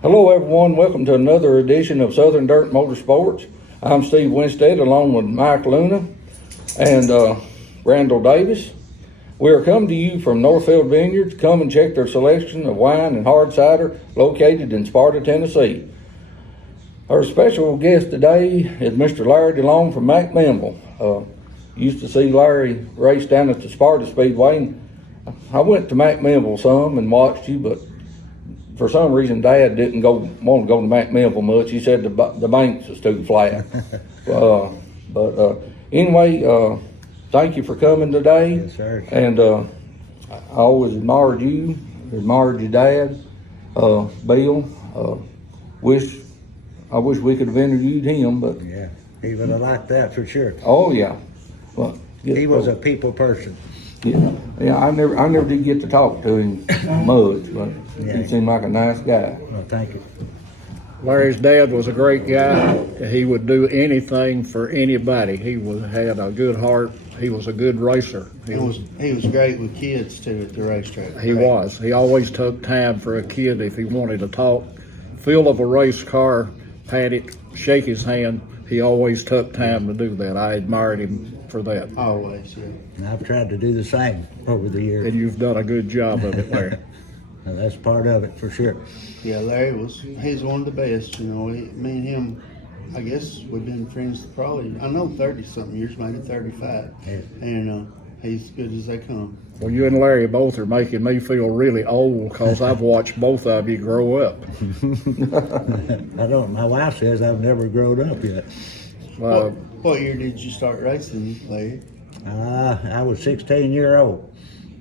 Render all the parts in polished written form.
Hello everyone, welcome to another edition of Southern Dirt Motorsports. I'm Steve Winstead along with Mike Luna and Randall Davis. We are coming to you from Northfield Vineyards. Come and check their selection of wine and hard cider located in Sparta, Tennessee. Our special guest today is Mr. Larry Delong from McMinnville. Used to see Larry race down at the Sparta Speedway. I went to McMinnville some and watched you, but for some reason, Dad didn't want to go to McMinnville much. He said the banks was too flat. Anyway, thank you for coming today. Yes, sir. And I always admired you, admired your dad, Bill. I wish we could have interviewed him, but Yeah, he would have liked that for sure. oh yeah, well, He was a people person. yeah. I never did get to talk to him much, but Yeah. he seemed like a nice guy. Well, thank you. Larry's dad was a great guy. He would do anything for anybody. He had a good heart. He was a good racer. He was great with kids too at the racetrack. He was. He always took time for a kid if he wanted to talk. Feel of a race car, pat it, shake his hand. He always took time to do that. I admired him for that. Always, yeah. And I've tried to do the same over the years. And you've done a good job of it, Larry. Now, that's part of it for sure. Yeah, Larry he's one of the best, you know. Me and him, I guess we've been friends probably, 30-something years, maybe 35. Yeah. And he's good as they come. Well, you and Larry both are making me feel really old because I've watched both of you grow up. My wife says I've never grown up yet. What year did you start racing, Larry? I was 16 years old.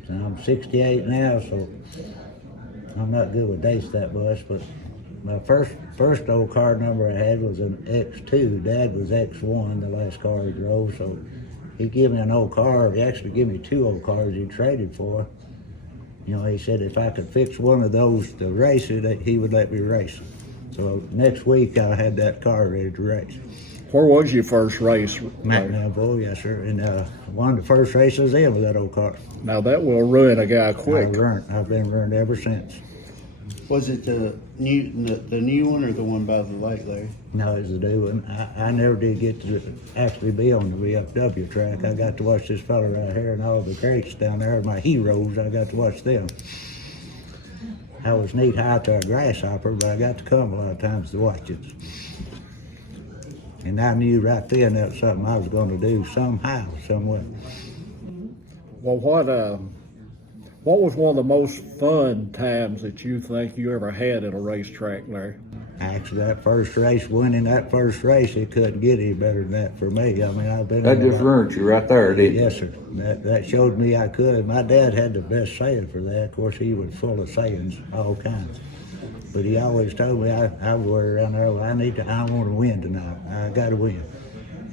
So I'm 68 now, so I'm not good with dates that much, but my first old car number I had was an X2. Dad was X1, the last car he drove, so he gave me an old car. He actually gave me two old cars he traded for. You know, he said if I could fix one of those to race it, he would let me race. So next week I had that car ready to race. Where was your first race, Larry? McMinnville, yes sir. And one of the first races in with that old car. Now that will ruin a guy quick. I've been ruined ever since. Was it the new one or the one by the lake, Larry? No, it's a new one. I never did get to actually be on the VFW track. I got to watch this fella right here and all the greats down there, my heroes. I got to watch them. I was knee high to a grasshopper, but I got to come a lot of times to watch it. And I knew right then that was something I was going to do somehow, somewhere. Well, what was one of the most fun times that you think you ever had at a racetrack, Larry? Actually, winning that first race, it couldn't get any better than that for me. I mean, I've been That just ruined you right there, didn't it? Yes, sir. That showed me I could. My dad had the best saying for that. Of course, he was full of sayings, all kinds. But he always told me I would wear around there, well, I want to win tonight. I got to win.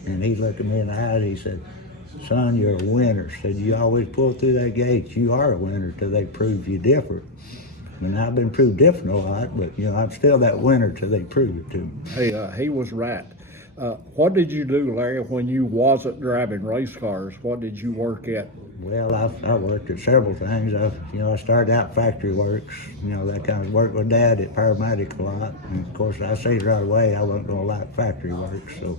And he looked at me in the eye and he said, son, you're a winner. Said, you always pull through that gate. You are a winner till they prove you different. I mean, I've been proved different a lot, but, you know, I'm still that winner till they prove it to me. Hey, he was right. What did you do, Larry, when you wasn't driving race cars? What did you work at? Well, I worked at several things. I started out factory works, that kind of work with Dad at paramedic a lot. And of course, I seen right away I wasn't going to like factory work. So,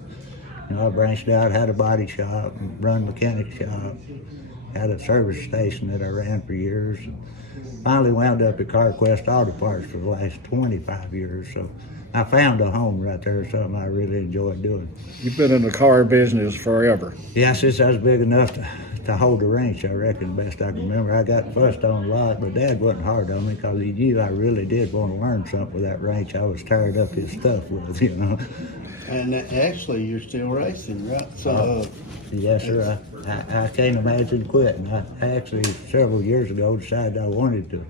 I branched out, had a body shop, run mechanic shop, had a service station that I ran for years. Finally wound up at CarQuest Auto Parts for the last 25 years. So I found a home right there, something I really enjoyed doing. You've been in the car business forever. Yeah, since I was big enough to hold the wrench, I reckon, best I can remember. I got fussed on a lot, but Dad wasn't hard on me because he knew I really did want to learn something with that wrench I was tired up his stuff with, And actually, you're still racing, right? So, yes, sir. I can't imagine quitting. I actually, several years ago, decided I wanted to,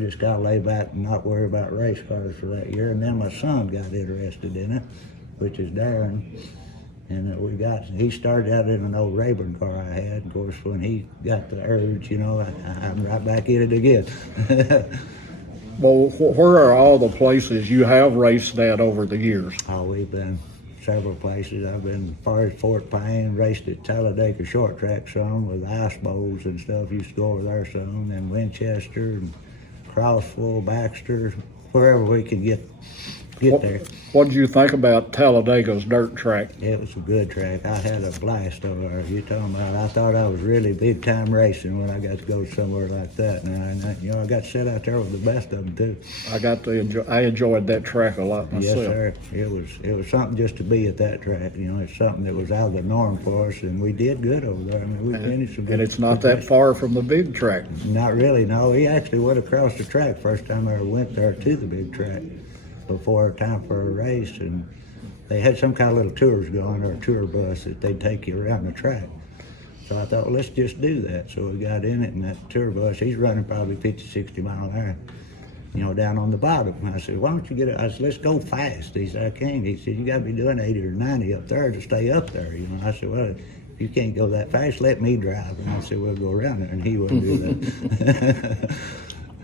just kind of lay back and not worry about race cars for that year. And then my son got interested in it, which is Darren. And he started out in an old Rayburn car I had. Of course, when he got the urge, I'm right back in it again. Well, where are all the places you have raced at over the years? Oh, we've been several places. I've been as far as Fort Payne, raced at Talladega short track some with ice bowls and stuff. Used to go over there some. And Winchester and Crossville, Baxter, wherever we could get there. What did you think about Talladega's dirt track? It was a good track. I had a blast over there. You talking about? I thought I was really big time racing when I got to go somewhere like that. And I got to sit out there with the best of them too. I enjoyed that track a lot myself. Yes, sir. It was something just to be at that track. It's something that was out of the norm for us, and we did good over there. I mean, we finished a good. And it's not that far from the big track. Not really. No, we actually went across the track first time I ever went there to the big track before time for a race, and they had some kind of little tours going, or a tour bus that they'd take you around the track. So I thought, well, let's just do that. So we got in it, and that tour bus, he's running probably 50, 60 miles an hour, down on the bottom. And I said, why don't you get it? I said, let's go fast. He said, I can't. He said, you got to be doing 80 or 90 up there to stay up there. I said, well, if you can't go that fast, let me drive. And I said, we'll go around there, and he wouldn't do that.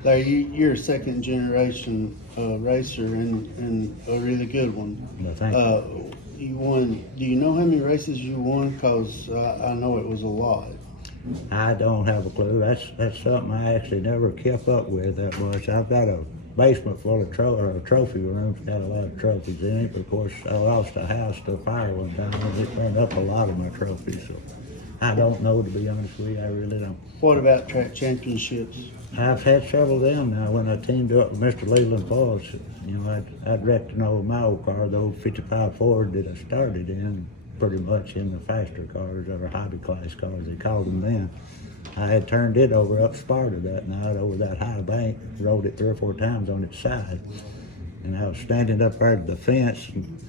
Larry, you're a second generation racer and a really good one. Well, thank you. You won. Do you know how many races you won? Because I know it was a lot. I don't have a clue. That's something I actually never kept up with that much. I've got a basement full of trophy rooms, got a lot of trophies in it. But of course, I lost a house to a fire one time, and it burned up a lot of my trophies. So I don't know, to be honest with you. I really don't. What about track championships? I've had several of them now. When I teamed up with Mr. Leland Falls, I'd wrecked my old car, the old 55 Ford that I started in, pretty much in the faster cars, or hobby class cars, they called them then. I had turned it over up Sparta that night over that high bank, rode it 3 or 4 times on its side. And I was standing up there at the fence, and,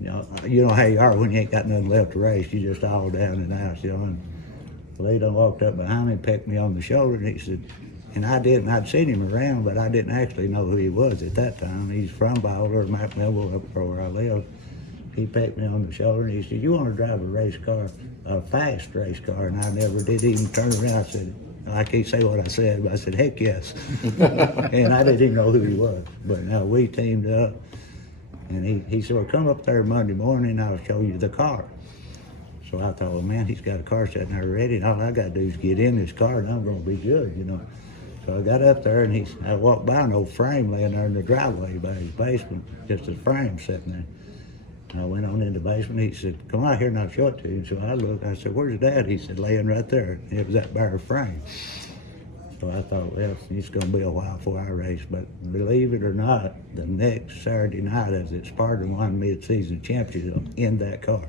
you know how you are when you ain't got nothing left to race, you just all down and out, and Leland walked up behind me, pecked me on the shoulder, and he said, and I'd seen him around, but I didn't actually know who he was at that time. He's from Boulder, Mike Melville, up where I live. He pecked me on the shoulder and he said, you want to drive a race car, a fast race car? And I never did even turn around. I said, I can't say what I said, but I said, heck yes. And I didn't even know who he was. But now we teamed up, and he said, well, come up there Monday morning and I'll show you the car. So I thought, well, man, he's got a car sitting there ready, and all I got to do is get in this car and I'm going to be good, So I got up there, and I walked by an old frame laying there in the driveway by his basement, just a frame sitting there. And I went on in the basement. He said, come out here and I'll show it to you. And so I looked. I said, where's Dad? He said, laying right there. And it was that bare frame. So I thought, well, it's going to be a while before I race. But believe it or not, the next Saturday night, as it Sparta won mid-season championship in that car.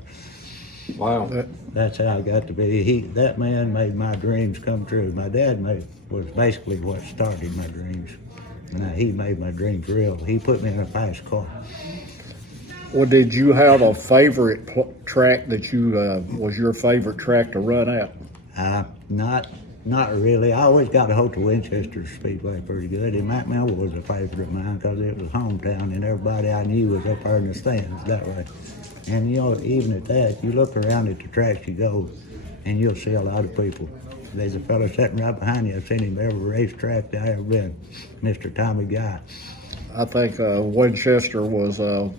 Wow. That's how I got to be. That man made my dreams come true. My dad was basically what started my dreams. And he made my dreams real. He put me in a fast car. Well, did you have a favorite track that was your favorite track to run at? Not really. I always got to hold to Winchester Speedway pretty good. And Matt Melville was a favorite of mine because it was hometown and everybody I knew was up there in the stands that way. And even at that, you look around at the tracks you go, and you'll see a lot of people. There's a fellow sitting right behind you. I've seen him every racetrack that I ever been, Mr. Tommy Guy. I think Winchester was a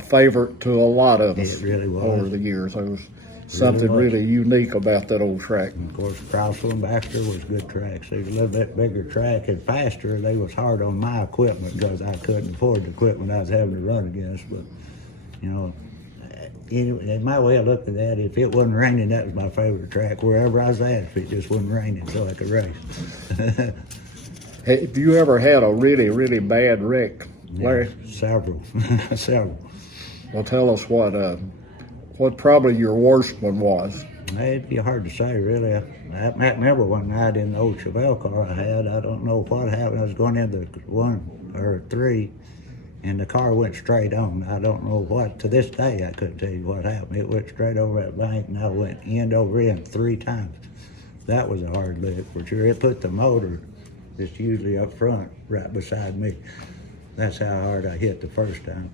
favorite to a lot of us. It really was. Over the years. There was something really unique about that old track. And of course, Crossville and Baxter was good tracks. They was a little bit bigger track and faster. They was hard on my equipment because I couldn't afford the equipment I was having to run against. But, in my way of looking at it, if it wasn't raining, that was my favorite track, wherever I was at, if it just wasn't raining, so I could race. Have you ever had a really, really bad wreck, Larry? Yeah, several. Well, tell us what probably your worst one was. It'd be hard to say, really. I remember one night in the old Chevelle car I had, I don't know what happened. I was going into 1 or 3, and the car went straight on. I don't know what, to this day I couldn't tell you what happened. It went straight over that bank, and I went end over end 3 times. That was a hard lick for sure. It put the motor that's usually up front right beside me. That's how hard I hit the first time.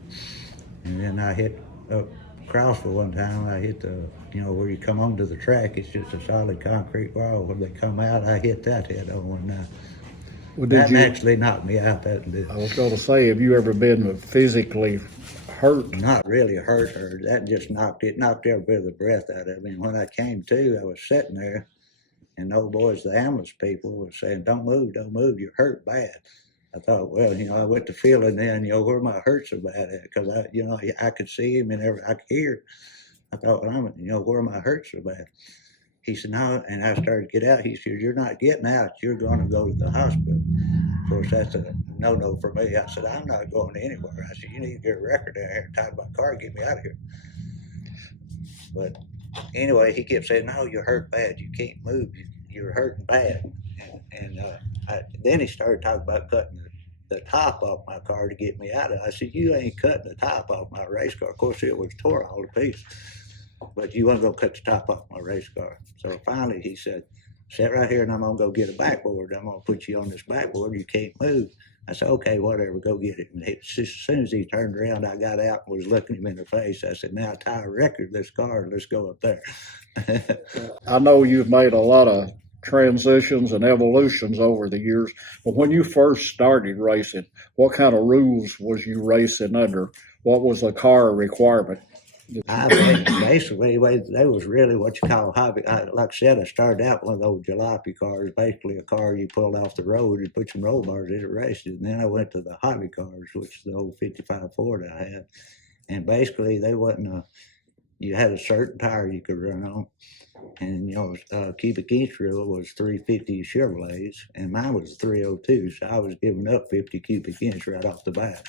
And then I hit up Crossville one time. I hit where you come onto the track, it's just a solid concrete wall. When they come out, I hit that head on one night. Well, that actually knocked me out. That did. I was going to say, have you ever been physically hurt? Not really hurt. That just knocked every bit of the breath out of me. And when I came to, I was sitting there, and the old boys, the ambulance people, were saying, don't move, you're hurt bad. I thought, well, I went to feeling then, where my hurts so bad at, because I could see him and I could hear. I thought, well, where my hurts so bad. He said, no, and I started to get out. He said, you're not getting out. You're going to go to the hospital. Of course, that's a no-no for me. I said, I'm not going anywhere. I said, you need to get a record down here and tie my car and get me out of here. But anyway, he kept saying, no, you're hurt bad. You can't move. You're hurting bad. And then he started talking about cutting the top off my car to get me out of it. I said, you ain't cutting the top off my race car. Of course, it was tore all to pieces. But you want to go cut the top off my race car. So finally he said, sit right here and I'm going to go get a backboard. I'm going to put you on this backboard. You can't move. I said, okay, whatever, go get it. And as soon as he turned around, I got out and was looking him in the face. I said, now tie a record this car and let's go up there. I know you've made a lot of transitions and evolutions over the years, but when you first started racing, what kind of rules was you racing under? What was the car requirement? Basically, they was really what you call hobby. Like I said, I started out one of those jalopy cars, basically a car you pulled off the road and put some roll bars in it, raced it. And then I went to the hobby cars, which is the old 55 Ford I had. And basically, they wasn't you had a certain tire you could run on. And, cubic inch rule was 350 Chevrolets, and mine was 302. So I was giving up 50 cubic inch right off the bat.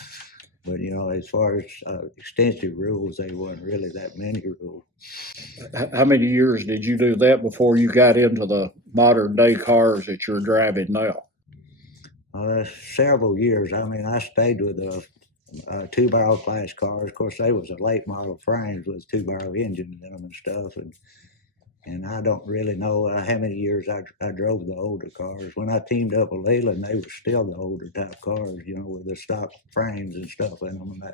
But, as far as extensive rules, they wasn't really that many rules. How many years did you do that before you got into the modern day cars that you're driving now? Several years. I mean, I stayed with two-barrel class cars. Of course, they was a late model frames with two-barrel engines in them and stuff. And I don't really know how many years I drove the older cars. When I teamed up with Leland, they were still the older type cars, with the stock frames and stuff in them. And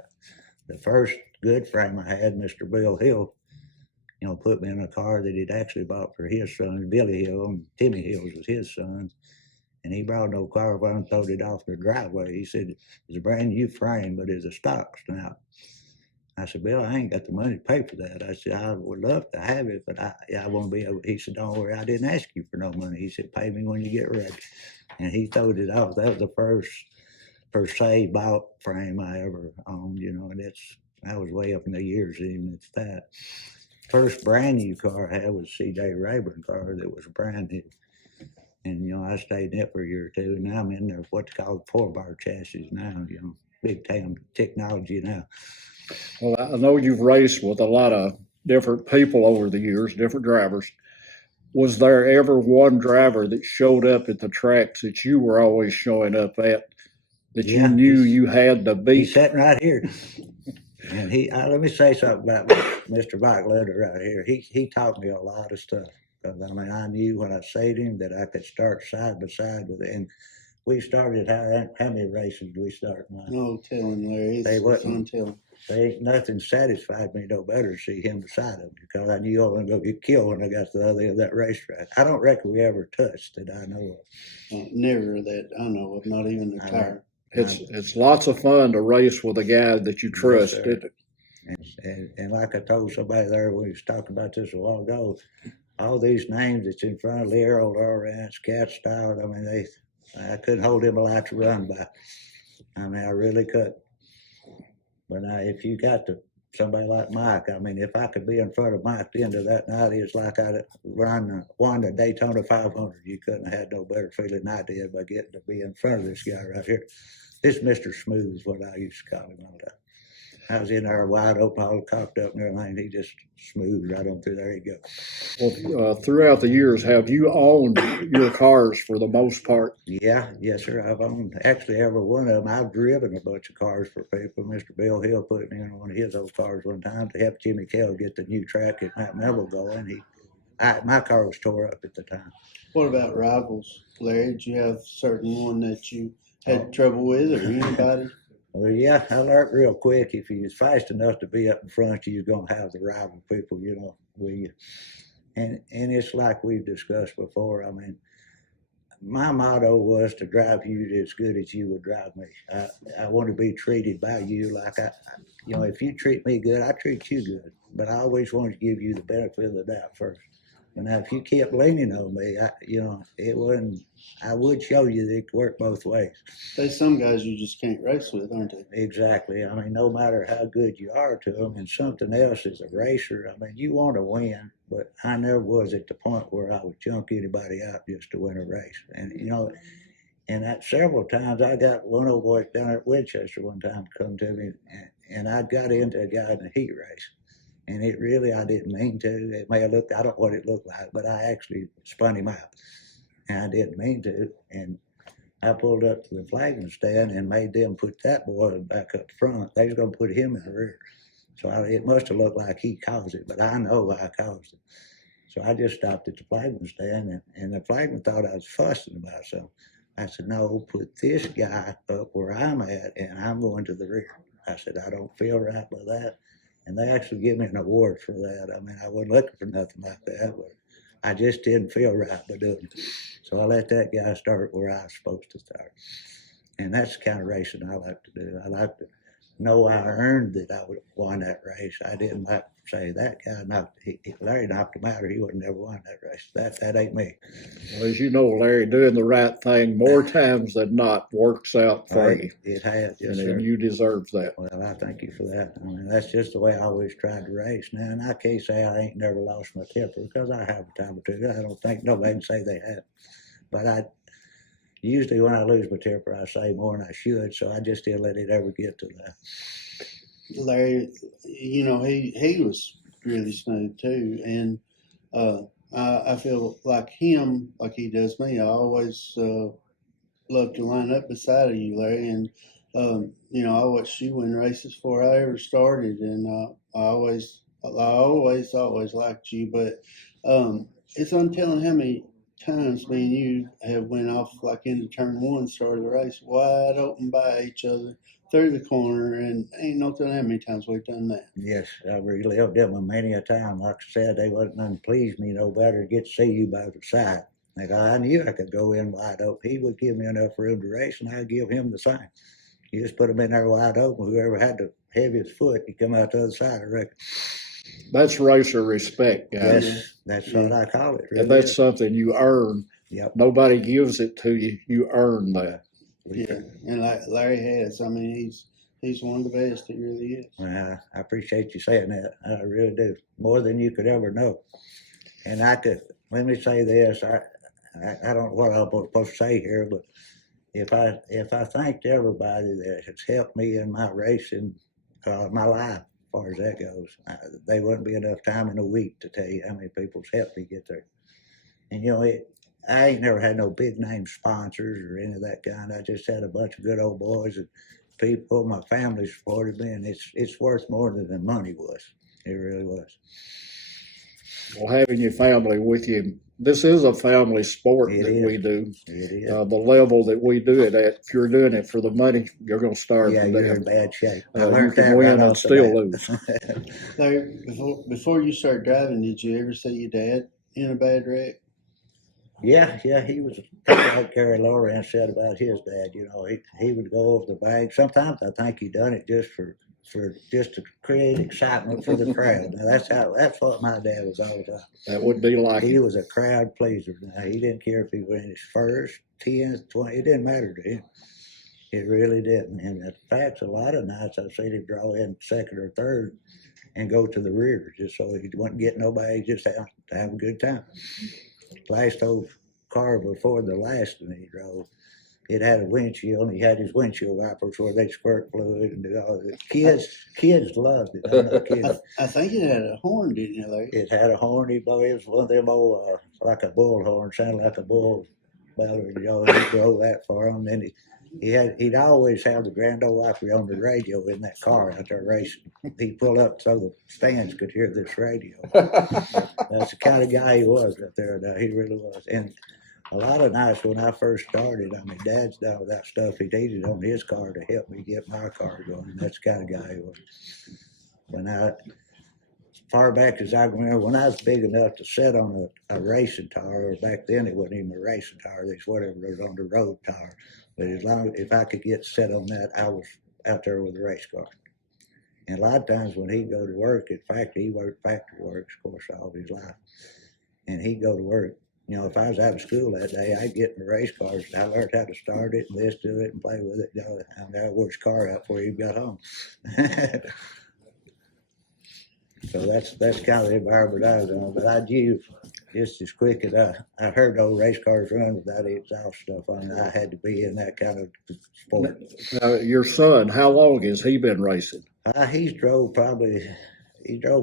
the first good frame I had, Mr. Bill Hill, put me in a car that he'd actually bought for his sons, Billy Hill, and Timmy Hills was his sons. And he brought no car over and throwed it off the driveway. He said, it's a brand new frame, but it's a stock snout. I said, Bill, I ain't got the money to pay for that. I said, I would love to have it, but I won't be able. He said, don't worry, I didn't ask you for no money. He said, pay me when you get ready. And he throwed it off. That was the first per se bought frame I ever owned, and that was way up in the years even at that. First brand new car I had was C.J. Rayburn car that was brand new. And, I stayed in it for a year or two. And now I'm in there, what they call 4-bar chassis now, big time technology now. Well, I know you've raced with a lot of different people over the years, different drivers. Was there ever one driver that showed up at the tracks that you were always showing up at, that you knew you had to beat? He's sitting right here. And let me say something about Mr. Mike Lutter right here. He taught me a lot of stuff. Because, I knew when I saved him that I could start side by side with it. And we started, how many races did we start, Mike? No telling, Larry. It's untelling. Ain't nothing satisfied me no better to see him beside him, because I knew I was going to get killed when I got to the other end of that racetrack. I don't reckon we ever touched that I know of. Never that I know of, not even the tire. It's lots of fun to race with a guy that you trust, isn't it? And like I told somebody there when we was talking about this a while ago, all these names that's in front of Leo, Lawrence, Cat Stout, I couldn't hold him alive to run by. I really couldn't. But if you got somebody like Mike, if I could be in front of Mike at the end of that night, it's like I'd won the Daytona 500. You couldn't have had no better feeling than I did by getting to be in front of this guy right here. This Mr. Smooth is what I used to call him all the time. I was in there wide open, all cocked up and everything. He just smooth right on through there. You go. Well, throughout the years, have you owned your cars for the most part? Yeah, yes, sir. I've owned actually every one of them. I've driven a bunch of cars for people. Mr. Bill Hill put me in one of his old cars one time to help Jimmy Kell get the new track at Mount Melville going. My car was tore up at the time. What about rivals, Larry? Did you have a certain one that you had trouble with, or anybody? Well, yeah, I learned real quick. If you was fast enough to be up in front, you're going to have the rival people, with you. And it's like we've discussed before. My motto was to drive you as good as you would drive me. I want to be treated by you like if you treat me good, I treat you good. But I always want to give you the benefit of the doubt first. But now, if you kept leaning on me, it wouldn't. I would show you that it could work both ways. There's some guys you just can't race with, aren't they? Exactly. I mean, no matter how good you are to them, and something else as a racer, I mean, you want to win, but I never was at the point where I would junk anybody out just to win a race. And that several times, I got one old boy down at Winchester one time come to me, and I got into a guy in a heat race. And it really, I didn't mean to. It may have looked, I don't know what it looked like, but I actually spun him out. And I didn't mean to. And I pulled up to the flagging stand and made them put that boy back up front. They was going to put him in the rear. So it must have looked like he caused it, but I know I caused it. So I just stopped at the flagging stand, and the flagman thought I was fussing about something. I said, no, put this guy up where I'm at, and I'm going to the rear. I said, I don't feel right by that. And they actually give me an award for that. I mean, I wasn't looking for nothing like that, but I just didn't feel right by doing it. So I let that guy start where I was supposed to start. And that's the kind of racing I like to do. I like to know I earned that I would have won that race. I didn't like to say that guy Larry knocked him out or he would have never won that race. That ain't me. Well, as you know, Larry, doing the right thing more times than not works out for you. It has, yes, And sir. you deserve that. Well, I thank you for that. I mean, that's just the way I always tried to race. Now, and I can't say I ain't never lost my temper because I have a time or two. I don't think nobody can say they have. But usually when I lose my temper, I say more than I should. So I just didn't let it ever get to that. Larry, he was really smooth too, and I feel like him, like he does me. I always love to line up beside of you, Larry, and I watched you win races before I ever started, and I always liked you. But it's untelling how many times me and you have went off like into turn one, started the race wide open by each other through the corner, and ain't no telling how many times we've done that. Yes, I relived them many a time. Like I said, they wasn't none pleased me no better to get to see you by the side. Like I knew I could go in wide open. He would give me enough room to race, and I'd give him the same. You just put him in there wide open. Whoever had the heaviest foot, he'd come out the other side, I reckon. That's racer respect, guys. That's what I call it. Really. And that's something you earn. Yep. Nobody gives it to you. You earn that. Yeah, and like Larry has. I mean, he's one of the best. He really is. Well, I appreciate you saying that. I really do. More than you could ever know. And let me say this. I don't know what I'm supposed to say here, but if I thanked everybody that has helped me in my racing, my life, as far as that goes, there wouldn't be enough time in a week to tell you how many people's helped me get there. And I ain't never had no big name sponsors or any of that kind. I just had a bunch of good old boys and people. My family supported me, and it's worth more than the money was. It really was. Well, having your family with you, this is a family sport It that is. we do. It is. The level that we do it at, if you're doing it for the money, you're going to starve Yeah, to you're death. in bad shape. I You learned can that win right and off the still bat. lose. Larry, before you started driving, did you ever see your dad in a bad wreck? Yeah, he was kind of like Gary Lawrence said about his dad. He would go over the bank. Sometimes I think he done it just just to create excitement for the crowd. Now that's what my dad was all about. That would be like He it. was a crowd pleaser. Now, he didn't care if he was in his first, 10th, 20. It didn't matter to him. It really didn't. And in fact, a lot of nights I've seen him draw in second or third and go to the rear just so he wouldn't get nobody, just to have a good time. Last old car before the last one he drove, it had a windshield, and he had his windshield wipers where they squirt fluid and do all that. Kids loved it. I'm not kidding. I think it had a horn, didn't it, Larry? It had a horn. It was one of them old, like a bull horn, sounded like a bull bellow. He drove that for him. Then he'd always have the grand old wiper on the radio in that car out there racing. He'd pull up so the stands could hear this radio. That's the kind of guy he was right there. Now he really was. And a lot of nights when I first started, I mean, Dad's done with that stuff he needed on his car to help me get my car going. And that's the kind of guy he was. As far back as I remember, when I was big enough to sit on a racing tire, or back then it wasn't even a racing tire, it's whatever was on the road tire. But if I could get set on that, I was out there with a race car. And a lot of times when he'd go to work, in fact, he worked factory work, of course, all his life. and he'd go to work. You know, if I was out of school that day, I'd get in the race cars. I learned how to start it and listen to it and play with it. You know, I wore his car out before he got home. So that's kind of the environment I was on. But I knew just as quick as I heard those race cars run without the exhaust stuff on it, I had to be in that kind of sport. Now, your son, how long has he been racing? He drove a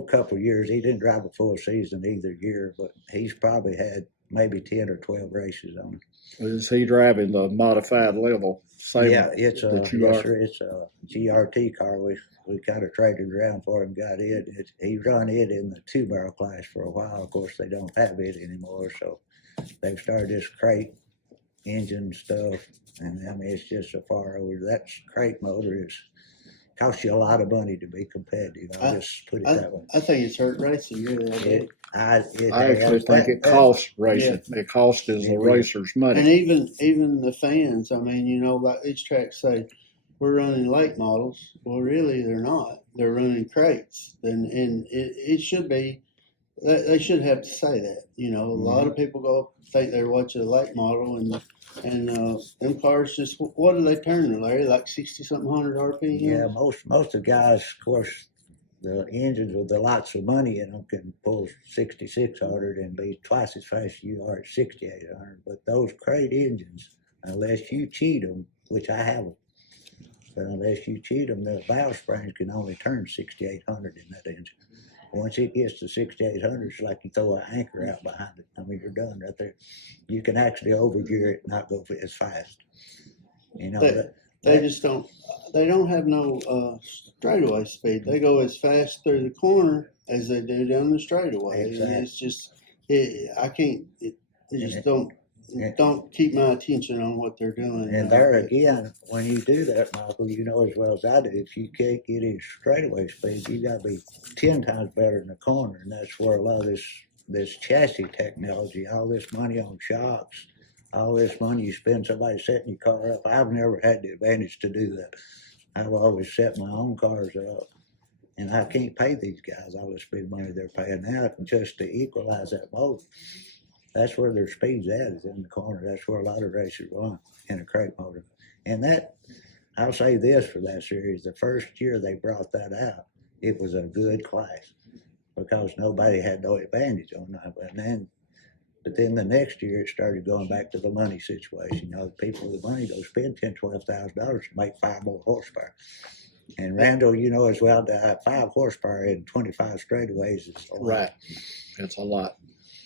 couple of years. He didn't drive a full season either year, but he's probably had maybe 10 or 12 races on it. Is he driving the modified level? Same Yeah, it's that you are? sir, it's a GRT car. We kind of traded around for him, got it. He run it in the 2-barrel class for a while. Of course, they don't have it anymore, so they've started this crate engine stuff, and I mean it's just so far over. That crate motor costs you a lot of money to be competitive. I'll just put it that way. I think it's hurt racing, really. I actually think it costs racing. It costs the racers money. And even the fans, I mean, you know, like each track say, we're running late models. Well, really, they're not. They're running crates. And it should be, they should have to say that. You know, a lot of people go think they're watching a late model, and them cars just, what do they turn, Larry? Like 60-something hundred RPM? Yeah, most of the guys, of course, the engines with the lots of money in them can pull 6,600 and be twice as fast as you are at 6,800. But those crate engines, unless you cheat them, which I haven't, but unless you cheat them, the valve springs can only turn 6,800 in that engine. Once it gets to 6,800, it's like you throw an anchor out behind it. I mean, you're done right there. You can actually overgear it and not go as fast. You know, they just don't. They don't have no straightaway speed. They go as fast through the corner as they do down the straightaway. Exactly. And it's just, I can't. It just don't keep my attention on what they're doing. And there again, when you do that, Michael, you know as well as I do, if you can't get his straightaway speed, you got to be 10 times better in the corner. And that's where a lot of this chassis technology, all this money on shocks, all this money you spend somebody setting your car up. I've never had the advantage to do that. I've always set my own cars up. And I can't pay these guys all the speed money they're paying now just to equalize that motor. That's where their speed's at, is in the corner. That's where a lot of racers run, in a crate motor. And that, I'll say this for that series, the first year they brought that out, it was a good class because nobody had no advantage on that. But then the next year it started going back to the money situation. You know, the people with the money go spend $10,000, $12,000 to make 5 more horsepower. And Randall, you know as well, to have 5 horsepower in 25 straightaways is a lot. Right. It's a lot.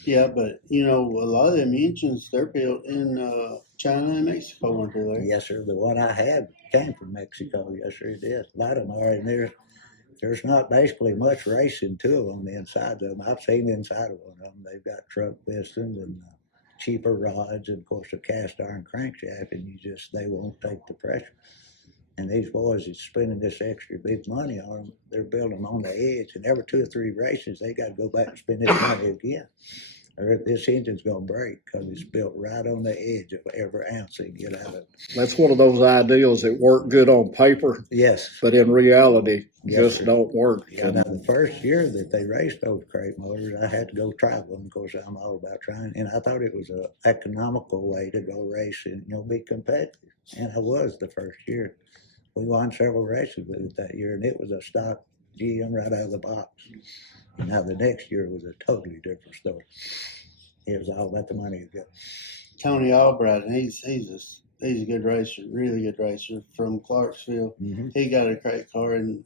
Yeah, but you know, a lot of them engines, they're built in China and Mexico, aren't they? Yes, sir. The one I had came from Mexico. Yes, sir, it is. A lot of them are, and there's not basically much racing to them on the inside of them. I've seen the inside of one of them. They've got truck pistons and cheaper rods, and of course a cast iron crankshaft, and they won't take the pressure. And these boys is spending this extra big money on them. They're building them on the edge, and every 2 or 3 races they got to go back and spend this money again. Or this engine's going to break because it's built right on the edge of every ounce they get out of it. That's one of those ideals that work good on paper. Yes. But in reality, Yes, just don't work. Yeah, now the first year that they raced those crate motors, I had to go try one. Of course, I'm all about trying. And I thought it was an economical way to go race and, be competitive. And I was the first year. We won several races with it that year, and it was a stock GM right out of the box. Now the next year was a totally different story. It was all about the money again. Tony Albright, and he's a good racer, really good racer from Clarksville. Mm-hmm. He got a crate car and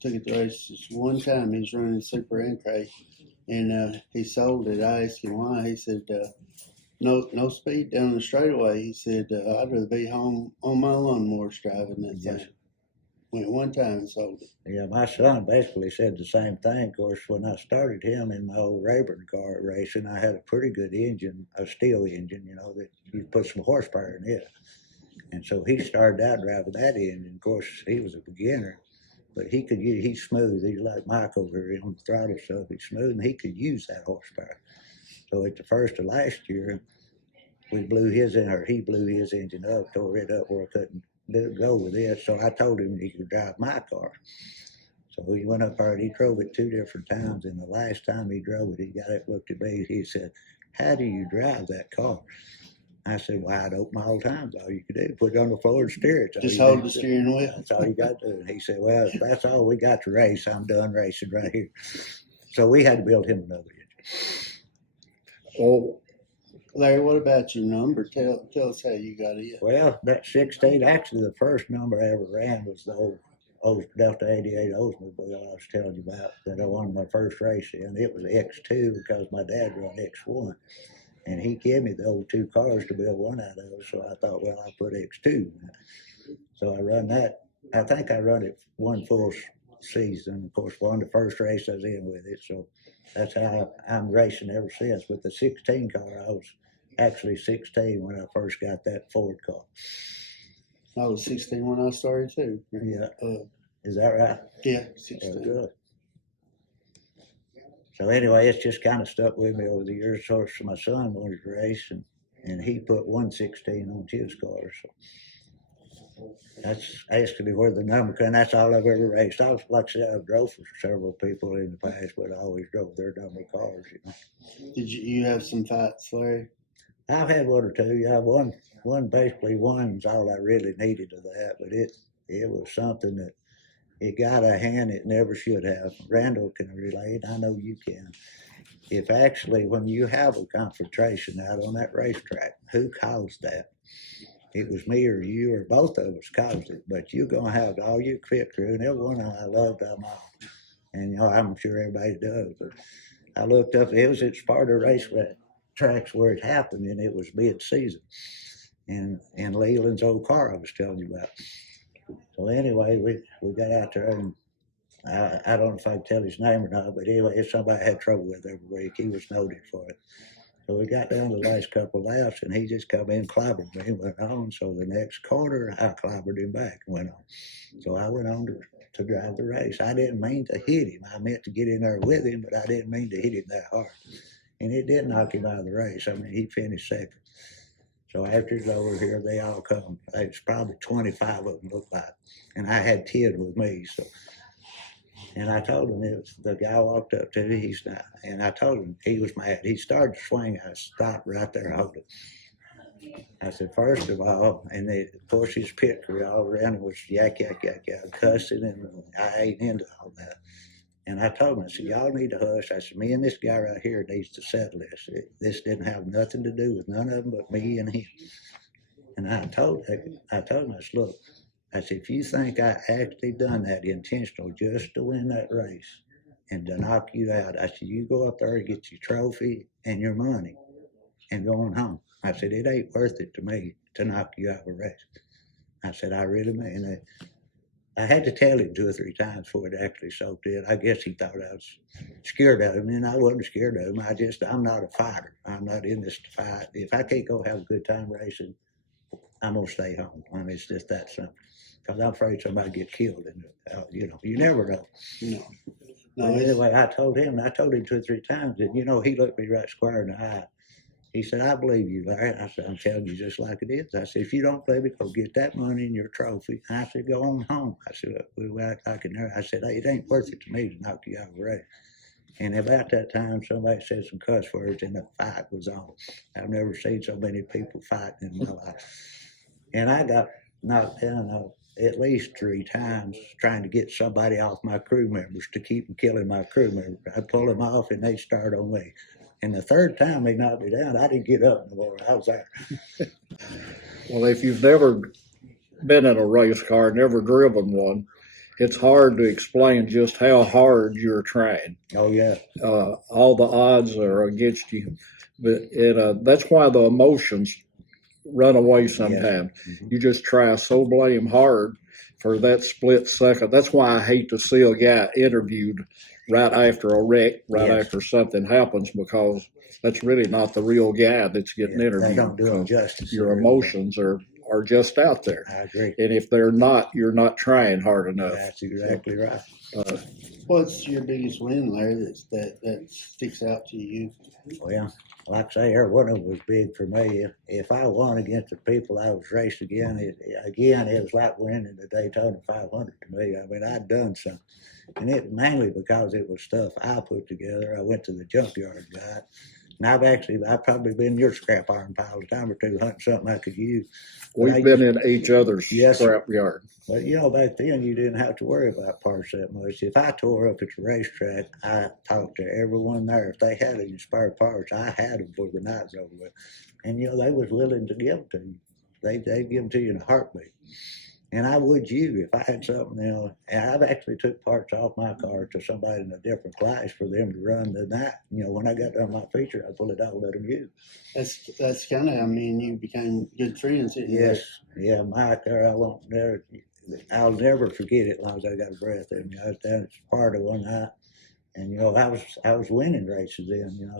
took it to races. One time he was running super and crate, and he sold it. I asked him why. He said, no speed down the straightaway. He said, I'd rather be home on my lawnmowers driving that thing. Went one time and sold it. Yeah, my son basically said the same thing. Of course, when I started him in my old Rayburn car racing, I had a pretty good engine, a steel engine, that you put some horsepower in it. And so he started out driving that engine. Of course, he was a beginner, but he's smooth. He's like Mike over here on the throttle stuff. He's smooth, and he could use that horsepower. So at the first of last year, he blew his engine up, tore it up where I couldn't go with it. So I told him he could drive my car. So he went up there and he drove it 2 different times. And the last time he drove it, he got up, looked at me, he said, "How do you drive that car?" I said, "Wide open all the time. All you can do, put it on the floor and steer it. Just hold the steering wheel. That's all you got to do." And he said, "Well, if that's all we got to race, I'm done racing right here." So we had to build him another engine. Oh, Larry, what about your number? Tell us how you got it. Well, that 16, actually the first number I ever ran was the old Delta 88 Oldsmobile I was telling you about that I won my first race in. It was X2 because my dad run X1. And he gave me the old 2 cars to build one out of. So I thought, well, I'll put X2. So I run that. I think I run it one full season. Of course, won the first race I was in with it. So that's how I'm racing ever since. With the 16 car, I was actually 16 when I first got that Ford car. I was 16 when I started too. Yeah. Is that right? Yeah, Oh, 16. good. So anyway, it's just kind of stuck with me over the years. So my son wanted to race, and he put 116 on his car. So that's basically where the number comes. And that's all I've ever raced. Like I said, I've drove for several people in the past, but I always drove their number cars. Did you have some fights, Larry? I've had one or two. Yeah, one basically one's all I really needed of that, but it was something that it got a hand it never should have. Randall can relate. I know you can. If actually, when you have a confrontation out on that racetrack, who caused that? It was me or you or both of us caused it, but you're going to have all your pit crew, and every one of them I loved them all. And, I'm sure everybody does. But I looked up, it was at Sparta race tracks where it happened, and it was mid-season. And Leland's old car I was telling you about. So anyway, we got out there, and I don't know if I can tell his name or not, but anyway, if somebody I had trouble with every week, he was noted for it. So we got down to the last couple of laps, and he just come in, clobbered me, and went on. So the next corner, I clobbered him back and went on. So I went on to drive the race. I didn't mean to hit him. I meant to get in there with him, but I didn't mean to hit him that hard. And it did knock him out of the race. I mean, he finished second. So after it's over here, they all come. It's probably 25 of them looked like. And I had 10 with me. So, and I told him, the guy walked up to me, he's not, and I told him he was mad. He started swinging. I stopped right there holding. I said, first of all, and of course his pit crew all around him was yak, cussing, and I ain't into all that. And I told him, I said, y'all need to hush. I said, me and this guy right here needs to settle this. This didn't have nothing to do with none of them but me and him. And I told him, I said, look, I said, if you think I actually done that intentional just to win that race and to knock you out, I said, you go up there and get your trophy and your money and go on home. I said, it ain't worth it to me to knock you out of a race. I said, I really mean it. I had to tell him 2 or 3 times before it actually soaked in. I guess he thought I was scared of him, and I wasn't scared of him. I'm not a fighter. I'm not in this to fight. If I can't go have a good time racing, I'm going to stay home. I mean, it's just that simple. Because I'm afraid somebody get killed. And, you never know. No. But anyway, I told him 2 or 3 times, and, he looked me right square in the eye. He said, I believe you, Larry. I said, I'm telling you just like it is. I said, if you don't believe it, go get that money and your trophy. I said, go on home. I said, we'll act like it. I said, hey, it ain't worth it to me to knock you out of the race. And about that time, somebody said some cuss words and the fight was on. I've never seen so many people fighting in my life. And I got knocked down at least 3 times trying to get somebody off my crew members to keep them killing my crew members. I'd pull them off and they'd start on me. And the 3rd time they knocked me down, I didn't get up no more. I was there. well, if you've never been in a race car, never driven one, it's hard to explain just how hard you're trying. Oh, yeah. All the odds are against you. But that's why the emotions run away sometimes. Yes. Mm-hmm. You just try so blame hard for that split second. That's why I hate to see a guy interviewed right after a wreck, after something happens, because that's really not the real guy that's getting interviewed. They don't do him justice. Your emotions are just out there. I agree. And if they're not, you're not trying hard enough. That's exactly right. What's your biggest win, Larry, that sticks out to you? Well, like I say, every one of them was big for me. If I won against the people I was racing again, it was like winning the Daytona 500 to me. I mean, I'd done something. And it mainly because it was stuff I put together. I went to the junkyard guy. And I've probably been in your scrap iron pile a time or two hunting something I could use. We've been in each other's Yes, sir. scrap yard. But back then you didn't have to worry about parts that much. If I tore up at the racetrack, I talked to everyone there. If they had any spare parts, I had them before the night was over with. And they was willing to give them to you. They'd give them to you in a heartbeat. And I would you if I had something, and I've actually took parts off my car to somebody in a different class for them to run the night. When I got done my feature, I pulled it out, let them use. That's kind of how me and you became good friends. Yes, yeah, Mike, I'll never forget it as long as I got a breath in me. I was down at Sparta one night, and I was winning races then.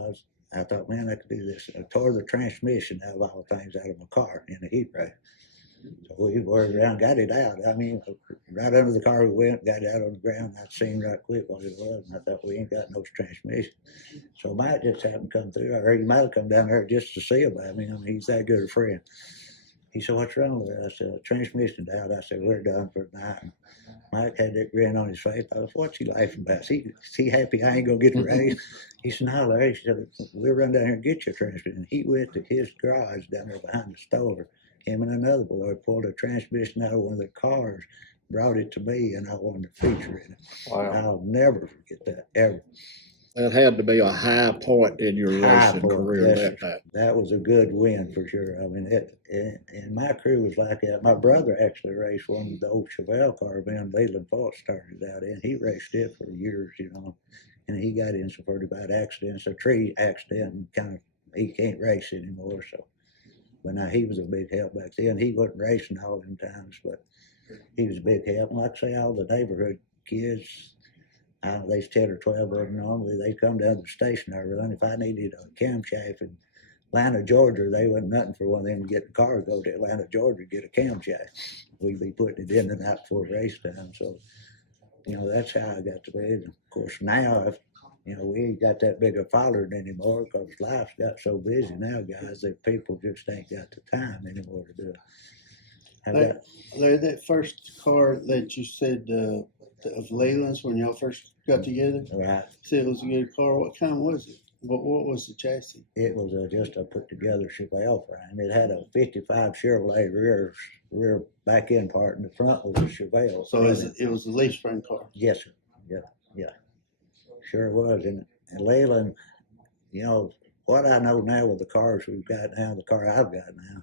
I thought, man, I could do this. I tore the transmission out of all things out of my car in a heat race. So we worked around, got it out. I mean, right under the car we went, got it out on the ground. I seen right quick what it was, and I thought, we ain't got no transmission. So Mike just happened to come through. I heard he might have come down there just to see about me. I mean, he's that good a friend. He said, what's wrong with it? I said, transmission's out. I said, we're done for the night. And Mike had that grin on his face. I was, what's he laughing about? Is he happy I ain't going to get the race? He said, no, Larry. He said, we'll run down here and get your transmission. And he went to his garage down there behind the store. Him and another boy pulled a transmission out of one of the cars, brought it to me, and I wanted to feature in it. Wow. I'll never forget that, ever. That had to be a high point in your racing career yes, that night. That was a good win for sure. I mean, and my crew was like that. My brother actually raced one of the old Chevelle cars, man. Leland Fultz started out in. He raced it for years, and he got in some pretty bad accidents, a tree accident, and he can't race anymore. So, but now he was a big help back then. He wasn't racing all them times, but he was a big help. And like I say, all the neighborhood kids, there's 10 or 12 of them normally. They come down to the station every run. If I needed a camshaft in Atlanta, Georgia, they wasn't nothing for one of them to get the car, go to Atlanta, Georgia, get a camshaft. We'd be putting it in the night before race time. So, that's how I got to be. And of course, now, we ain't got that big a following anymore because life's got so busy now, guys, that people just ain't got the time anymore to do it. Larry, that first car that you said of Leland's when y'all first got together, Right. said it was a good car. What kind was it? What was the chassis? It was just a put together Chevelle frame. It had a 55 Chevrolet rear back end part, and the front was a Chevelle. So it was a leaf spring car. Yes, sir. Yeah. Sure was. And Leyland, what I know now with the cars we've got now, the car I've got now,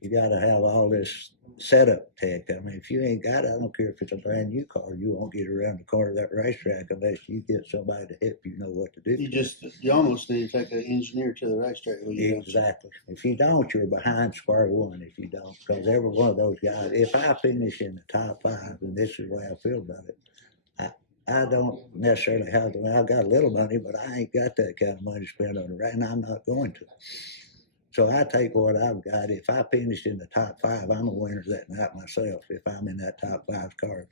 you got to have all this setup tech. I mean, if you ain't got it, I don't care if it's a brand new car, you won't get around the corner of that racetrack unless you get somebody to help you know what to do. You almost need to take an engineer to the racetrack. Exactly. If you don't, you're behind square one if you don't, because every one of those guys, if I finish in the top 5, and this is the way I feel about it, I don't necessarily have to. I've got a little money, but I ain't got that kind of money to spend on it right now. I'm not going to. So I take what I've got. If I finish in the top 5, I'm a winner that night myself, if I'm in that top 5 car.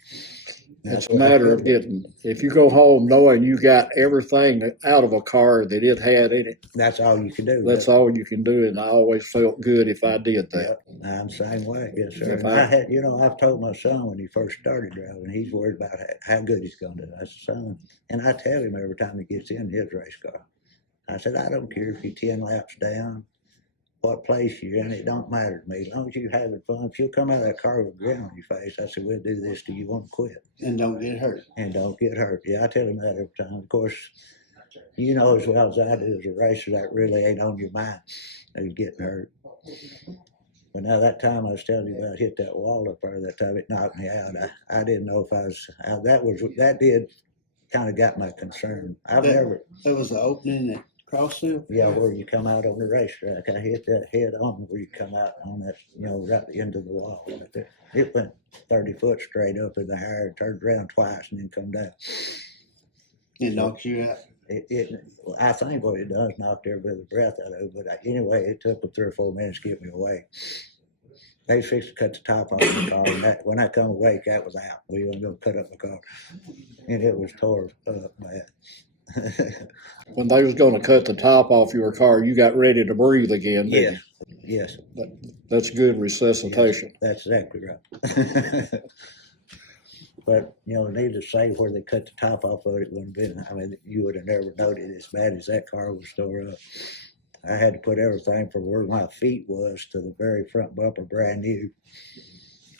It's a matter of if you go home knowing you got everything out of a car that it had in it. That's all you can do. That's all you can do, and I always felt good if I did that. Yeah, I'm the same way, yes, sir. I've told my son when he first started driving, he's worried about how good he's going to do. I said, son, and I tell him every time he gets in his race car, I said, I don't care if you're 10 laps down, what place you're in, it don't matter to me. As long as you're having fun, if you'll come out of that car with a grin on your face, I said, we'll do this till you want to quit. And don't get hurt. Yeah, I tell him that every time. Of course, as well as I do as a racer, that really ain't on your mind of getting hurt. But now that time I was telling you about hit that wall up there, that time it knocked me out. I didn't know if I was, that did kind of got my concern. That was the opening at Crossfield? Yeah, where you come out on the racetrack. I hit that head on where you come out on that, right into the wall right there. It went 30 foot straight up in the air, turned around twice, and then come down. It knocked you out? I think what it does knocked everybody's breath out of it. But anyway, it took 3 or 4 minutes to get me away. They fixed to cut the top off the car, and when I come awake, that was out. We weren't going to cut up the car, and it was tore up bad. When they was going to cut the top off your car, you got ready to breathe again, didn't you? Yes. That's good resuscitation. Yes, that's exactly right. But, needless to say, where they cut the top off of it wouldn't have been, I mean, you would have never noted as bad as that car was tore up. I had to put everything from where my feet was to the very front bumper brand new.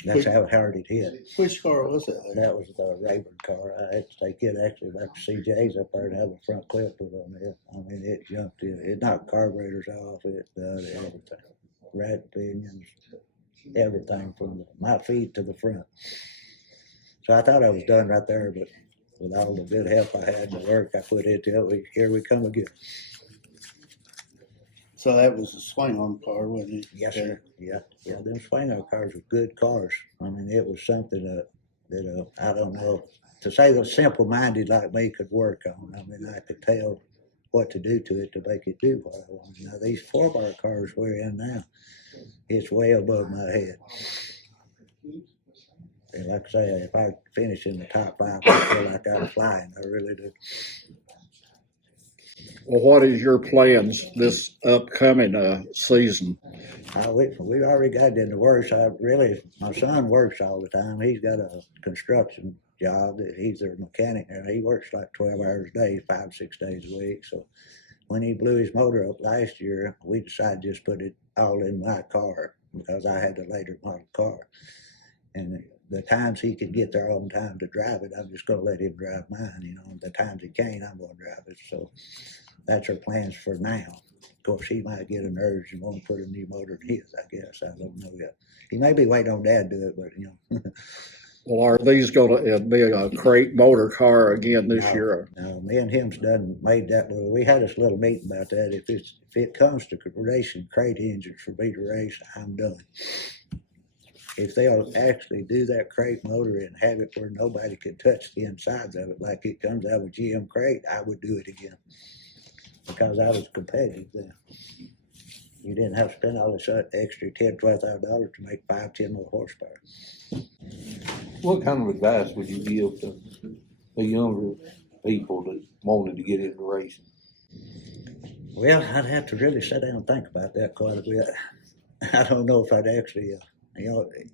That's how hard it hit. Which car was that? That was the Rayburn car. I had to take it actually back to CJ's up there and have a front clip put on it. I mean, it jumped in. It knocked carburetors off. It did everything. Rat pinions, everything from my feet to the front. So I thought I was done right there, but with all the good help I had and the work I put into it, here we come again. So that was a swing arm car, wasn't it? Yes, sir. Yeah. Them swing arm cars were good cars. I mean, it was something that I don't know, to say the simple-minded like me could work on. I mean, I could tell what to do to it to make it do what I wanted. Now, these 4-bar cars we're in now, it's way above my head. And like I say, if I finish in the top 5, I feel like I'm flying. I really do. Well, what is your plans this upcoming season? We've already got it in the works. My son works all the time. He's got a construction job that he's a mechanic and he works like 12 hours a day, 5-6 days a week. So when he blew his motor up last year, we decided to just put it all in my car because I had a later model car. And the times he could get there on time to drive it, I'm just going to let him drive mine. The times he can't, I'm going to drive it. So that's our plans for now. Of course, he might get an urge and want to put a new motor in his, I guess. I don't know yet. He may be waiting on Dad to do it, but, Well, are these going to be a crate motor car again this year? No, me and him's made that little. We had this little meeting about that. If it comes to racing crate engines for me to race, I'm done. If they'll actually do that crate motor and have it where nobody could touch the insides of it, like it comes out of a GM crate, I would do it again because I was competitive then. You didn't have to spend all this extra $10,000-$12,000 to make 5-10 more horsepower. What kind of advice would you give to the younger people that wanted to get into racing? Well, I'd have to really sit down and think about that quite a bit. I don't know if I'd actually,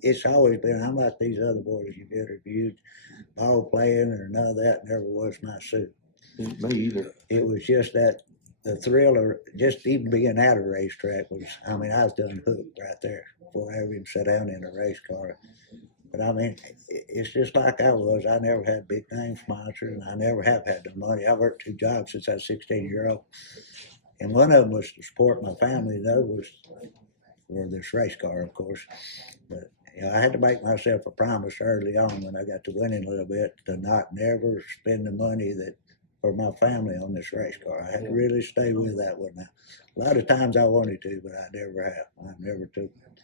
it's always been, I'm like these other boys you've interviewed, ball playing or none of that never was my suit. Me either. It was just that the thrill of just even being at a racetrack was, I was done hooked right there before I ever even sat down in a race car. But it's just like I was. I never had big name sponsors and I never have had the money. I worked 2 jobs since I was 16-year-old. And one of them was to support my family. The other was for this race car, of course. But I had to make myself a promise early on when I got to winning a little bit to not never spend the money that for my family on this race car. I had to really stay with that one. Now, a lot of times I wanted to, but I never have. I never took it.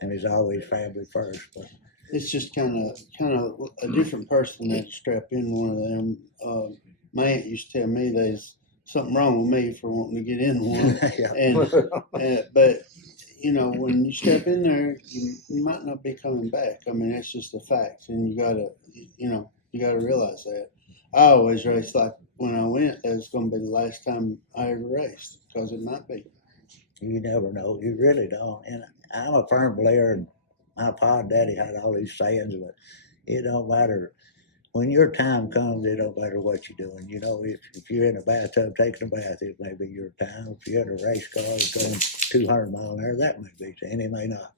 And it's always family first. But It's just kind of a different person that strap in one of them. My aunt used to tell me there's something wrong with me for wanting to get in one. yeah. But when you step in there, you might not be coming back. That's just a fact, and you gotta realize that. I always raced like when I went, that was going to be the last time I ever raced because it might be. You never know. You really don't. And I'm a firm believer, and my pa and daddy had all these sayings, but it don't matter. When your time comes, it don't matter what you're doing. If you're in a bathtub taking a bath, it may be your time. If you're in a race car going 200 miles an hour, that may be, and it may not.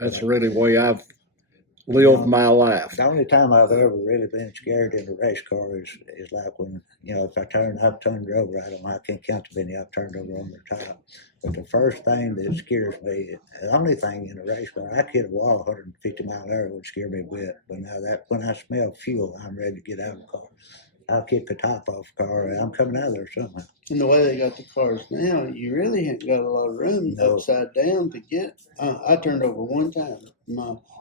That's really the way I've lived my life. The only time I've ever really been scared in a race car is like when, if I've turned over, I can't count the many I've turned over on the top. But the first thing that scares me, the only thing in a race car, I could hit a wall 150 miles an hour would scare me a bit. But now when I smell fuel, I'm ready to get out of the car. I'll kick the top off the car. I'm coming out of there somehow. And the way they got the cars now, you really haven't got a lot of room upside down to get. I turned over one time.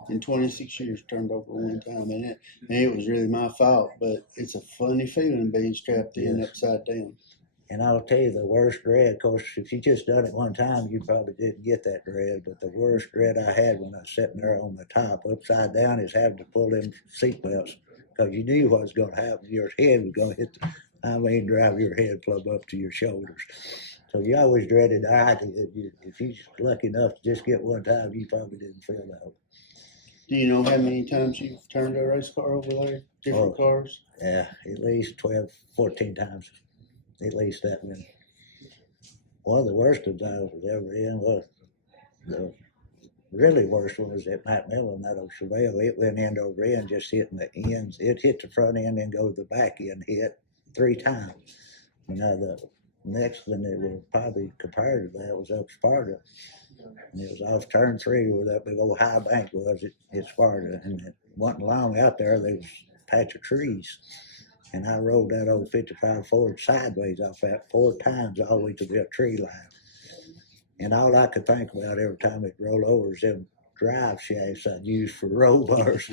In 26 years, turned over one time, and it was really my fault. But it's a funny feeling being strapped in upside down. And I'll tell you the worst dread, of course, if you just done it one time, you probably didn't get that dread. But the worst dread I had when I was sitting there on the top, upside down, is having to pull them seatbelts because you knew what was going to happen. Your head was going to hit drive your head plumb up to your shoulders. So you always dreaded that. If you're lucky enough to just get one time, you probably didn't feel that. Do you know how many times you've turned a race car over there? Different Oh. cars? Yeah, at least 12, 14 times. At least that many. One of the worst of I was ever in was the really worst one was at Mount Miller, that old Chevelle. It went end over end, just hitting the ends. It hit the front end and go to the back end, hit 3 times. Now the next one that was probably compared to that was up Sparta. And it was off turn 3 where that big old high bank was at Sparta. And it wasn't long out there was a patch of trees. And I rolled that old 55 Ford sideways off that 4 times all the way to the tree line. And all I could think about every time it rolled over is them drive shafts I'd use for roll bars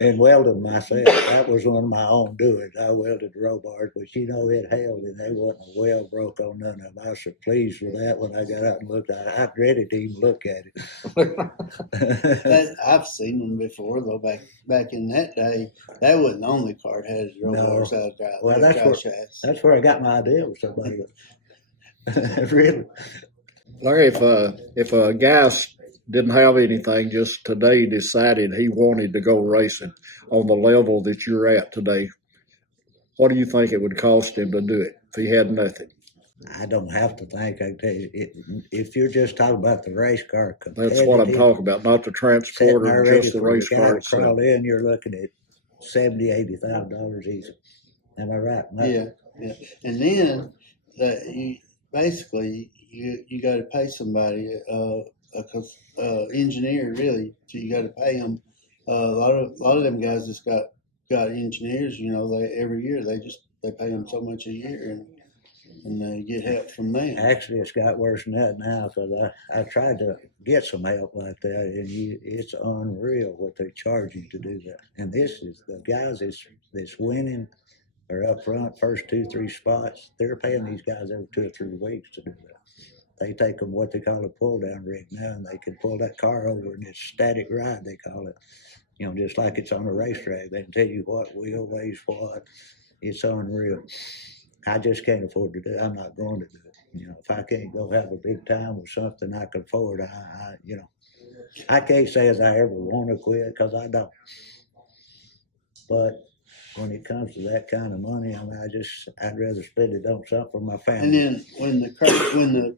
and welding myself. That was one of my own doings. I welded the roll bars, but it held and they wasn't a weld broke on none of them. I was so pleased with that when I got out and looked at it. I dreaded to even look at it. I've seen them before though. Back in that day, that wasn't the only car that had roll bars out of drive. Well, that's where I got my idea with somebody. Really. Larry, if a guy didn't have anything, just today decided he wanted to go racing on the level that you're at today, what do you think it would cost him to do it if he had nothing? I don't have to think. I tell you, if you're just talking about the race car, That's what I'm talking about, not the transporter, just the race car itself. Crawl in, you're looking at $70,000-$80,000 easy. Am I right? Yeah. And then basically you got to pay somebody, engineer really. So you got to pay them. A lot of them guys just got engineers. They every year they pay them so much a year, and they get help from them. Actually, it's got worse than that now because I tried to get some help like that, and it's unreal what they charge you to do that. And this is the guys that's winning are up front, first 2-3 spots. They're paying these guys every 2 or 3 weeks to do that. They take them what they call a pull down rig now, and they can pull that car over, and it's static ride they call it. Just like it's on a racetrack. They can tell you what wheel weighs what. It's unreal. I just can't afford to do it. I'm not going to do it. If I can't go have a big time with something I can afford, I can't say as I ever want to quit because I don't. But when it comes to that kind of money, I'd rather spend it on something for my family. And then when the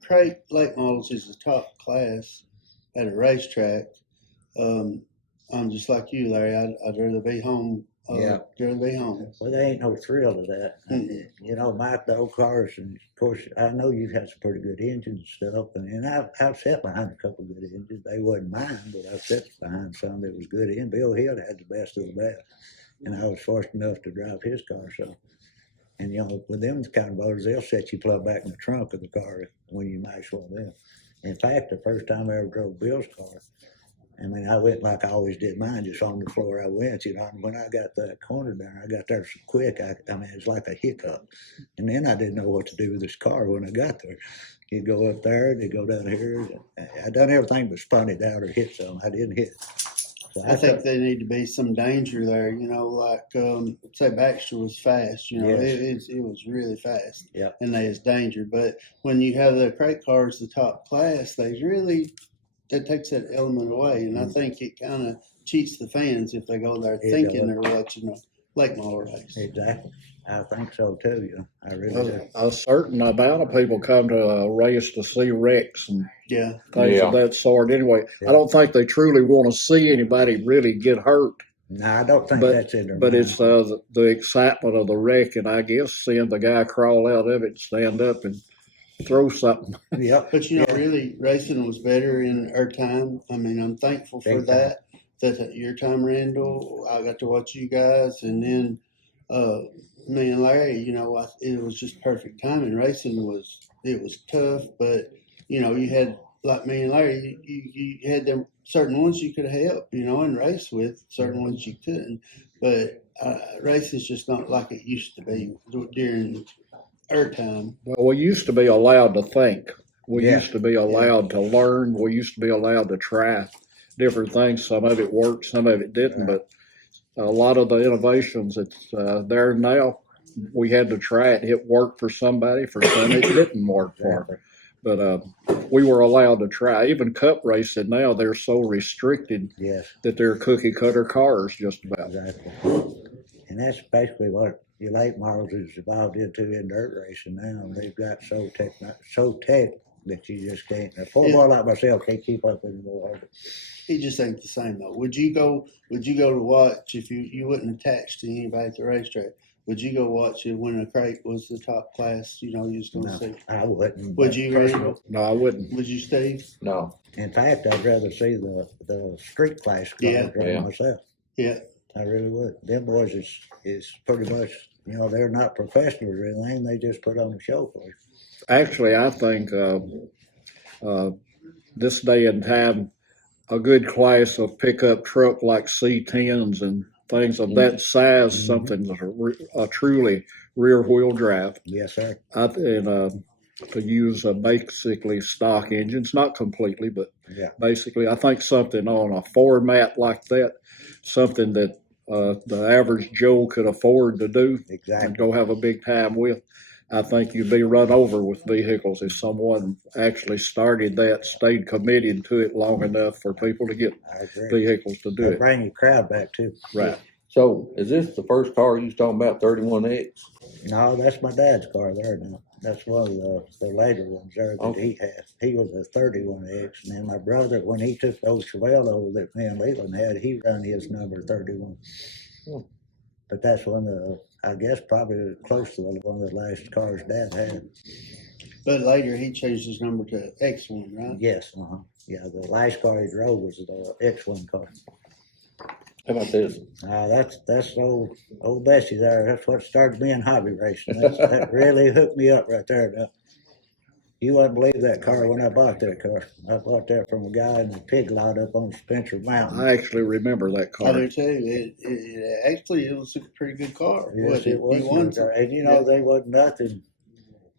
crate late models is the top class at a racetrack, I'm just like you, Larry. I'd rather be home. Yeah. Rather be home. Well, there ain't no thrill to that. Mm-hmm. The old cars, and of course, I know you've had some pretty good engines and stuff, and I've sat behind a couple of good engines. They wasn't mine, but I've sat behind some that was good. And Bill Hill had the best of the best. And I was fortunate enough to drive his car. So, and with them kind of motors, they'll set you plug back in the trunk of the car when you mash one of them. In fact, the first time I ever drove Bill's car, I went like I always did mine, just on the floor I went, And when I got that corner down, I got there so quick, it's like a hiccup. And then I didn't know what to do with this car when I got there. You'd go up there, and go down here. I done everything but spun it out or hit something. I didn't hit it. So I think there need to be some danger there, like say Baxter was fast, Yes. it was really fast. Yep. And there's danger. But when you have the crate cars, the top class, that takes that element away. And I think it kind of cheats the fans if they go there thinking they're watching a late model race. Exactly. I think so too. I really do. A certain amount of people come to a race to see wrecks and things of that sort. Anyway, I don't think they truly want to see anybody really get hurt. No, I don't think that's in their But mind. it's the excitement of the wreck, and I guess seeing the guy crawl out of it, stand up, and throw something. Yep. But really, racing was better in our time. I'm thankful for that. That your time, Randall. I got to watch you guys, and then me and Larry. It was just perfect timing. Racing was tough, but you had like me and Larry. You had them certain ones you could help, and race with. Certain ones you couldn't. But racing's just not like it used to be during our time. Well, we used to be allowed to think. We used to be allowed to learn. We used to be allowed to try different things. Some of it worked, some of it didn't. But a lot of the innovations that's there now, we had to try it. It worked for somebody. For some, it didn't work for. but we were allowed to try. Even cup racing now, they're so restricted Yes, that they're cookie cutter cars just about. exactly. And that's basically what your late models has evolved into in dirt racing now. They've got so tech that you just can't. A four-wheeler like myself can't keep up anymore. It just ain't the same though. Would you go to watch if you wasn't attached to anybody at the racetrack? Would you go watch it when a crate was the top class? You know, you was gonna No, see. I wouldn't. Would you, Randall? No, I wouldn't. Would you, Steve? No. In fact, I'd rather see the street class cars Yeah. run Yeah. myself. Yeah. I really would. Them boys is pretty much, they're not professionals or anything. They just put on a show for you. Actually, I think this day and time, a good class of pickup truck like C10s and things of that size, something that's a truly rear wheel drive. Yes, sir. To use basically stock engines, not completely, but Yeah. basically, I think something on a format like that, something that the average Joe could afford to do and Exactly. go have a big time with. I think you'd be run over with vehicles if someone actually started that, stayed committed to it long enough for people to get I agree. vehicles to do They it. bring your crowd back too. Right. So is this the first car you was talking about, 31X? No, that's my dad's car there now. That's one of the later ones there that Okay. he had. He was a 31X, and then my brother, when he took those Chevelle over that me and Leland had, he run his number 31. Hmm. But that's one of the, I guess, probably close to one of the last cars Dad had. But later he changed his number to X1, right? Yes, yeah. The last car he drove was the X1 car. How about this? That's old Bessie there. That's what started me in hobby racing. That really hooked me up right there. Now, you wouldn't believe that car when I bought that car. I bought that from a guy in the pig lot up on Spencer Mountain. I actually remember that I car. do too. It was a pretty good car. Yes, it was. You won And they wasn't nothing.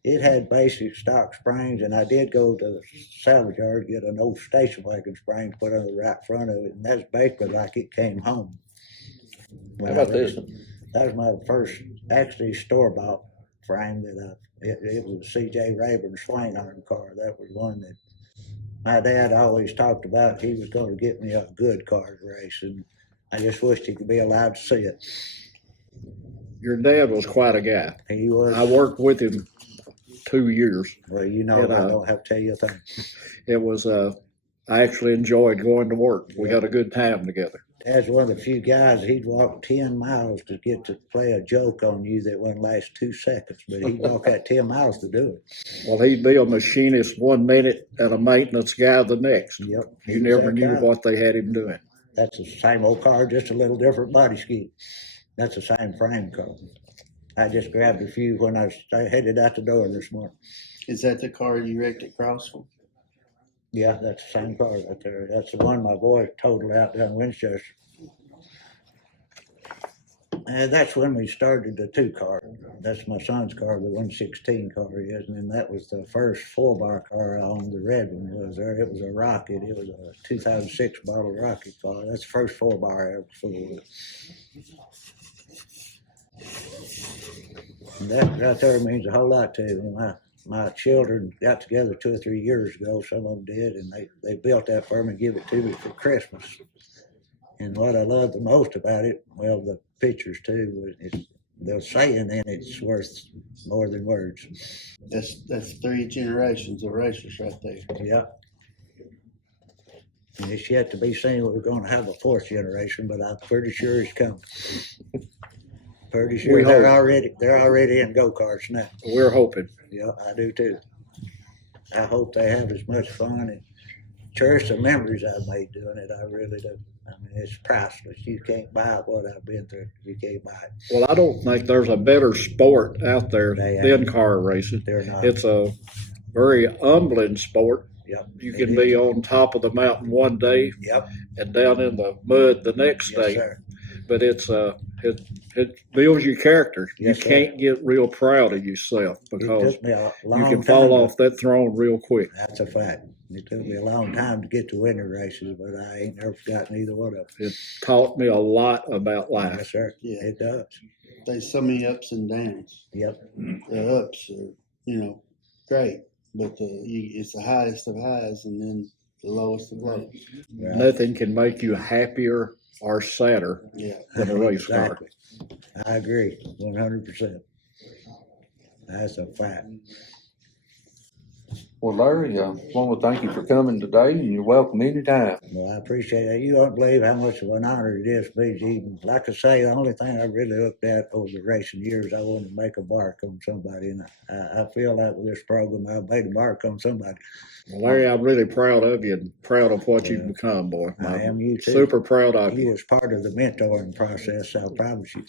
It had basic stock springs, and I did go to the salvage yard to get an old station wagon spring to put on the right front of it, and that's basically like it came home. How about this one? That was my first actually store-bought frame it was a C.J. Rayburn swing arm car. That was one that my dad always talked about. He was going to get me a good car to race, and I just wished he could be allowed to see it. Your dad was quite a guy. He was. I worked with him 2 years. Well, I don't have to tell you a thing. It was, I actually enjoyed going to work. We had a good time together. Dad's one of the few guys, he'd walk 10 miles to get to play a joke on you that wouldn't last 2 seconds, but he'd walk that 10 miles to do it. Well, he'd be a machinist 1 minute and a maintenance guy the next. Yep. You never knew what they had him doing. That's the same old car, just a little different body scheme. That's the same frame car. I just grabbed a few when I headed out the door this morning. Is that the car you wrecked at Crossville? Yeah, that's the same car right there. That's the one my boy totaled out down Winchester. And that's when we started the 2 car. That's my son's car, the 116 car is, and then that was the first 4-bar car I owned. The red one was there. It was a Rocket. It was a 2006 model Rocket car. That's the first 4-bar I ever flew with. And that right there means a whole lot to me. My children got together 2 or 3 years ago, some of them did, and they built that for me and gave it to me for Christmas. And what I love the most about it, well, the pictures too, is the saying in it's worth more than words. That's 3 generations of racers right there. Yeah. And it's yet to be seen we're going to have a 4th generation, but I'm pretty sure it's coming. Pretty sure they're already in go-karts now. We're hoping. Yeah, I do too. I hope they have as much fun and cherish the memories I've made doing it. I really do. I mean, it's priceless. You can't buy what I've been through. You can't buy it. Well, I don't think there's a better sport out there than car racing. They're not. It's a very humbling sport. Yep. You can be on top of the mountain one day Yep. and down in the mud the next Yes, day. sir. But it builds your character. Yes, you sir. can't get real proud of yourself It because took me a long you can time fall to- off that throne real quick. That's a fact. It took me a long time to get to winning races, but I ain't never forgotten either one of them. It taught me a lot about Yes, life. sir. Yeah. It does. There's so many ups and downs. Yep. The ups are, great. but it's the highest of highs and then the lowest of lows. Right. Nothing can make you happier or sadder Yeah. than a race car. Exactly. I agree, 100%. That's a fact. Well, Larry, I want to thank you for coming today, and you're welcome anytime. Well, I appreciate that. You don't believe how much of an honor it is for me to even, like I say, the only thing I really looked at over the racing years, I wanted to make a mark on somebody, and I feel like with this program, I made a mark on somebody. Well, Larry, I'm really proud of you and proud of what Yeah. you've become, boy. I am, you too. Super proud of You you. was part of the mentoring process, so I promise you.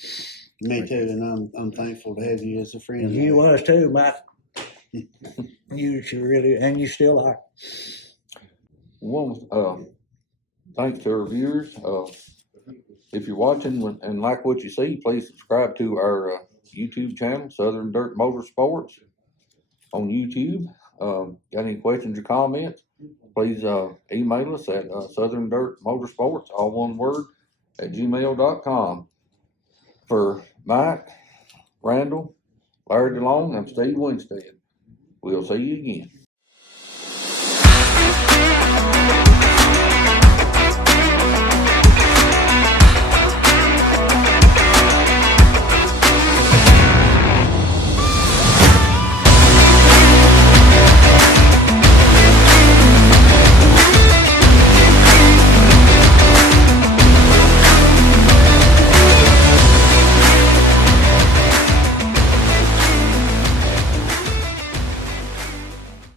Me too, and I'm thankful to have you as a friend. And you was too, Mike. You really, and you still are. Well, thanks to our viewers. If you're watching and like what you see, please subscribe to our YouTube channel, Southern Dirt Motorsports, on YouTube. Got any questions or comments? Please email us at Southern Dirt Motorsports, all one word, at gmail.com. For Mike, Randall, Larry DeLong, I'm Steve Winstead. We'll see you again.